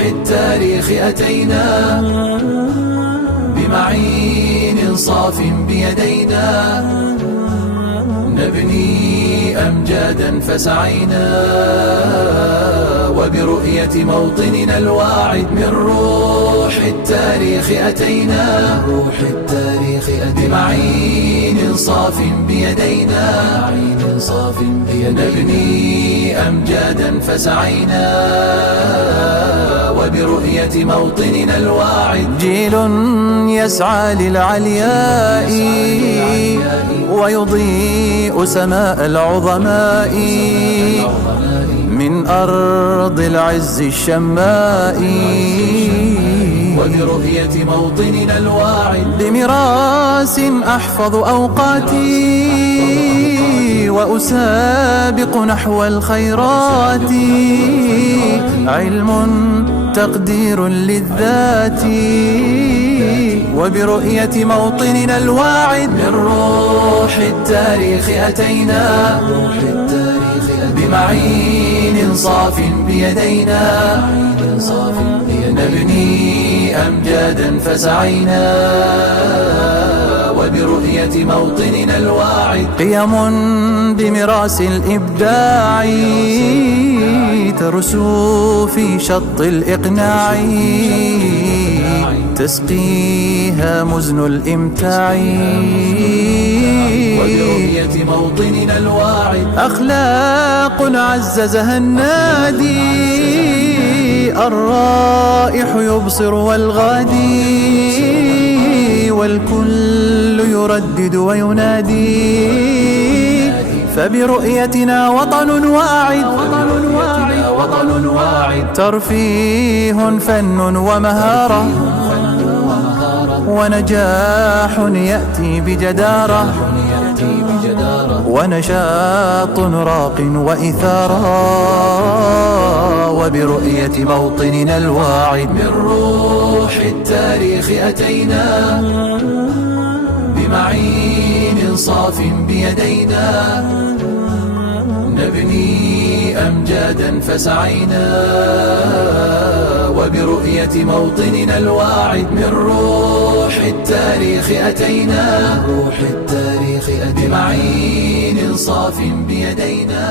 التاريخ أتينا بمعين صاف بيدينا، نبني أمجادا فسعينا وبرؤية موطننا الواعد. من روح التاريخ أتينا بمعين صاف بيدينا، نبني أمجادا فسعينا وبرؤية موطننا الواعد. جيل يسعى للعلياء ويضيء سماء العظماء من أرض العز الشماء، وبرؤية موطننا الواعد. بمراس أحفظ أوقاتي وأسابق نحو الخيرات، علم تقدير للذات وبرؤية موطننا الواعد. من روح التاريخ أتينا بمعين صاف بيدينا، نبني أمجادا فسعينا وبرؤية موطننا الواعد. قيم بمراس الإبداع ترسو في شط الإقناع، تسقيها مزن الإمتاع وبرؤية موطننا الواعد. أخلاق عززها النادي، الرائح يبصر والغادي، والكل يردد وينادي، فبرؤيتنا وطن واعد. ترفيه فن ومهارة ونجاح يأتي بجدارة، ونشاط راق وإثارة وبرؤية موطننا الواعد. من روح التاريخ أتينا بمعين صاف بيدينا، نبني أمجادا فسعينا وبرؤية موطننا الواعد. من روح التاريخ أتينا بمعين صاف بيدينا.